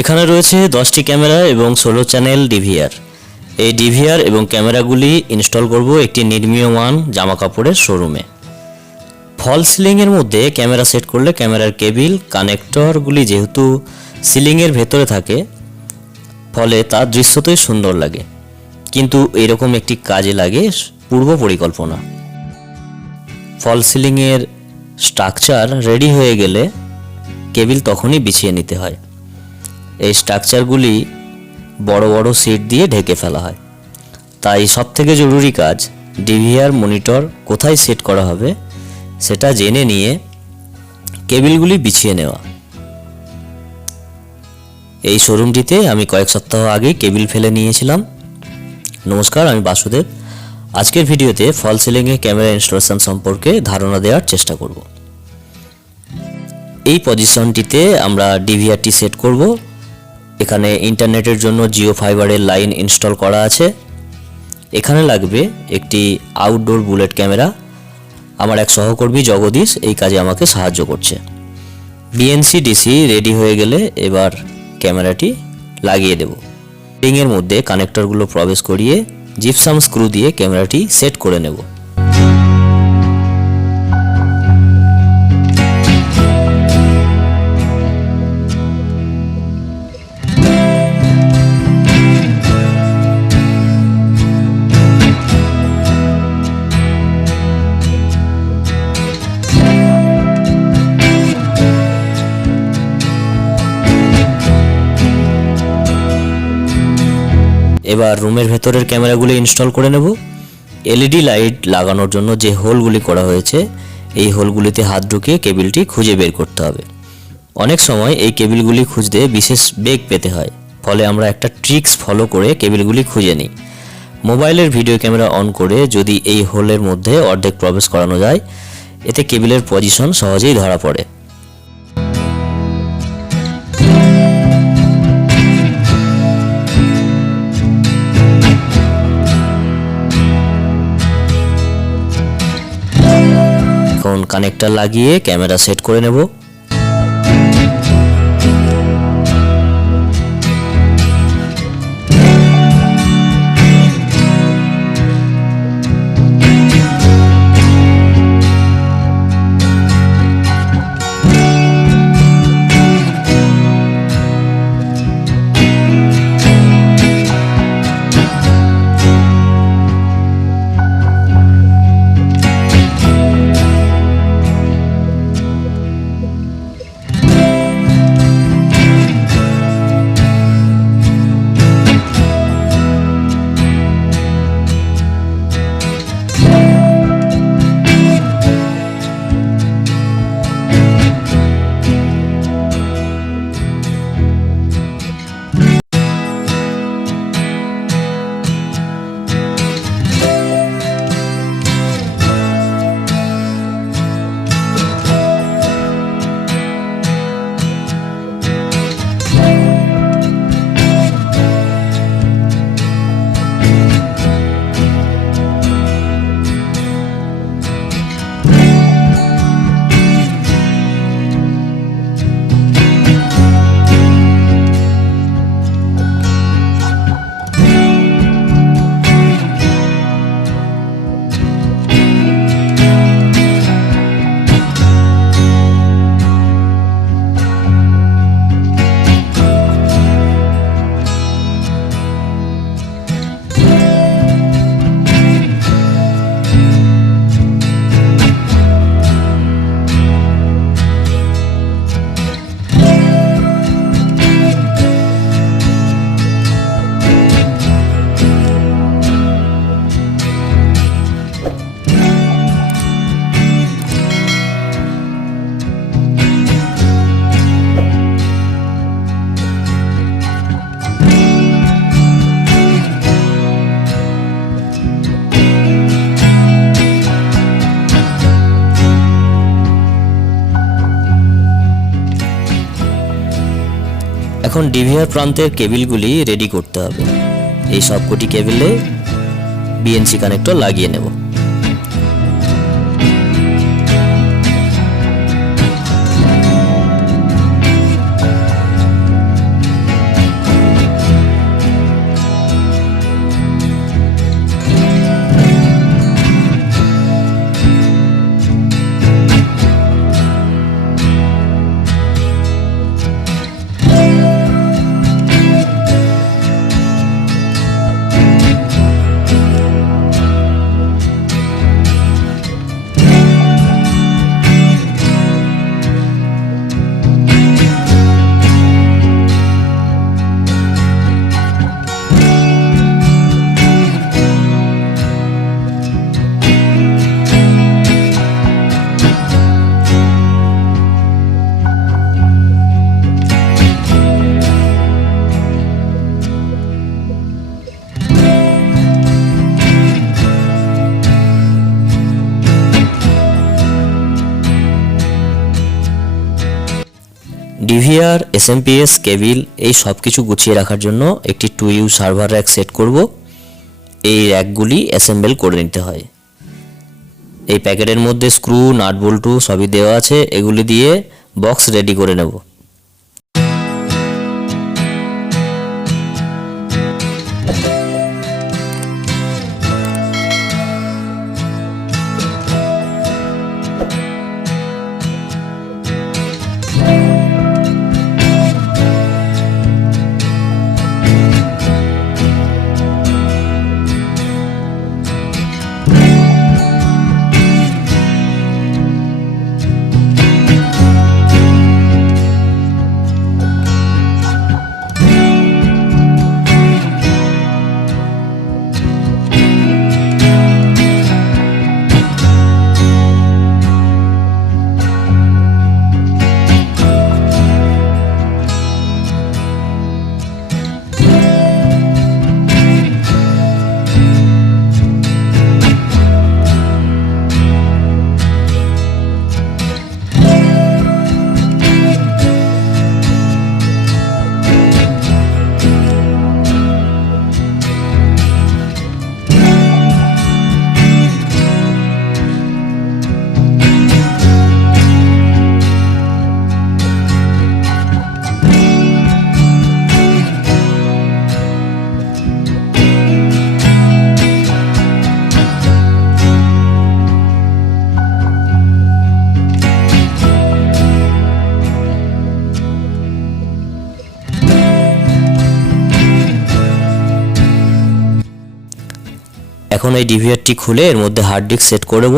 এখানে রয়েছে 10টি ক্যামেরা এবং 16 চ্যানেল ডিভিআর। এই ডিভিআর এবং ক্যামেরাগুলি ইনস্টল করব একটি নির্মীয়মান জামা কাপড়ের শোরুমে। ফল সিলিংয়ের মধ্যে ক্যামেরা সেট করলে ক্যামেরার কেবিল কানেক্টরগুলি যেহেতু সিলিংয়ের ভেতরে থাকে, ফলে তার দৃশ্যতই সুন্দর লাগে, কিন্তু এরকম একটি কাজে লাগে পূর্ব পরিকল্পনা। ফল সিলিংয়ের স্ট্রাকচার রেডি হয়ে গেলে কেবিল তখনই বিছিয়ে নিতে হয়। এই স্ট্রাকচারগুলি বড় বড় সিট দিয়ে ঢেকে ফেলা হয়। তাই সবথেকে জরুরি কাজ ডিভিআর মনিটর কোথায় সেট করা হবে সেটা জেনে নিয়ে কেবিলগুলি বিছিয়ে নেওয়া। এই শোরুমটিতে আমি কয়েক সপ্তাহ আগেই কেবিল ফেলে নিয়েছিলাম। নমস্কার, আমি বাসুদেব। আজকের ভিডিওতে ফল সিলিংয়ে ক্যামেরা ইনস্টলেশন সম্পর্কে ধারণা দেওয়ার চেষ্টা করব। এই পজিশনটিতে আমরা ডিভিআরটি সেট করব। এখানে ইন্টারনেটের জন্য জিও ফাইবারের লাইন ইনস্টল করা আছে। এখানে লাগবে একটি আউটডোর বুলেট ক্যামেরা। আমার এক সহকর্মী জগদীশ এই কাজে আমাকে সাহায্য করছে। বিএনসি ডিসি রেডি হয়ে গেলে এবার ক্যামেরাটি লাগিয়ে দেব। রিংয়ের মধ্যে কানেক্টরগুলো প্রবেশ করিয়ে জিপসাম স্ক্রু দিয়ে ক্যামেরাটি সেট করে নেব। এবার রুমের ভেতরের ক্যামেরাগুলি ইনস্টল করে নেব। এলইডি লাইট লাগানোর জন্য যে হোলগুলি করা হয়েছে এই হোলগুলিতে হাত ঢুকিয়ে কেবিলটি খুঁজে বের করতে হবে। অনেক সময় এই কেবিলগুলি খুঁজতে বিশেষ বেগ পেতে হয়, ফলে আমরা একটা ট্রিক্স ফলো করে কেবিলগুলি খুঁজে নিই। মোবাইলের ভিডিও ক্যামেরা অন করে যদি এই হোলের মধ্যে অর্ধেক প্রবেশ করানো যায়, এতে কেবিলের পজিশন সহজেই ধরা পড়ে। এখন কানেক্টর লাগিয়ে ক্যামেরা সেট করে নেব। এখন ডিভিআর প্রান্তের কেবিলগুলি রেডি করতে হবে। এই সবকটি কেবিলে বিএনসি কানেক্টর লাগিয়ে নেব। ডিভিআর, এসএমপিএস, কেবিল এই সব কিছু গুছিয়ে রাখার জন্য একটি 2U সার্ভার র্যাক সেট করব। এই র্যাকগুলি অ্যাসেম্বল করে নিতে হয়। এই প্যাকেটের মধ্যে স্ক্রু, নাট বল্টু সবই দেওয়া আছে, এগুলি দিয়ে বক্স রেডি করে নেব। এখন এই ডিভিআরটি খুলে এর মধ্যে হার্ড ডিস্ক সেট করব।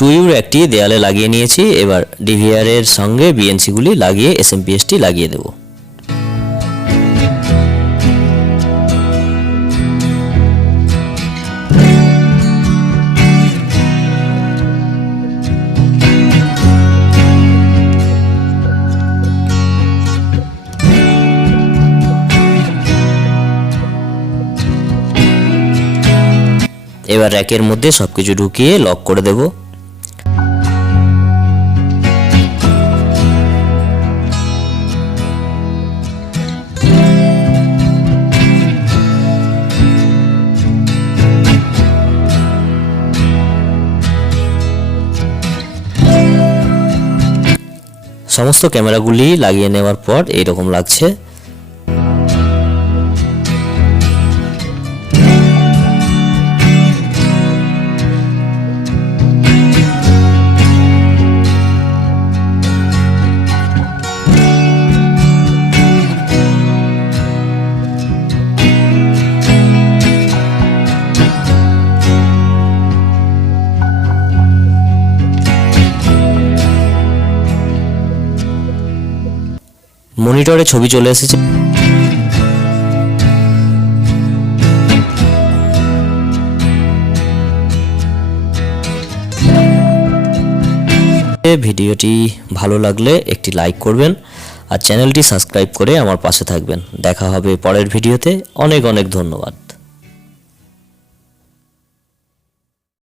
টুইউ র্যাকটি দেয়ালে লাগিয়ে নিয়েছি। এবার ডিভিআর এর সঙ্গে বিএনসিগুলি লাগিয়ে এসএমপিএসটি লাগিয়ে দেব। এবার র্যাকের মধ্যে সবকিছু ঢুকিয়ে লক করে দেব। সমস্ত ক্যামেরাগুলি লাগিয়ে নেওয়ার পর এইরকম লাগছে। মনিটরে ছবি চলে এসেছে। ভিডিওটি ভালো লাগলে একটি লাইক করবেন আর চ্যানেলটি সাবস্ক্রাইব করে আমার পাশে থাকবেন। দেখা হবে পরের ভিডিওতে। অনেক অনেক ধন্যবাদ।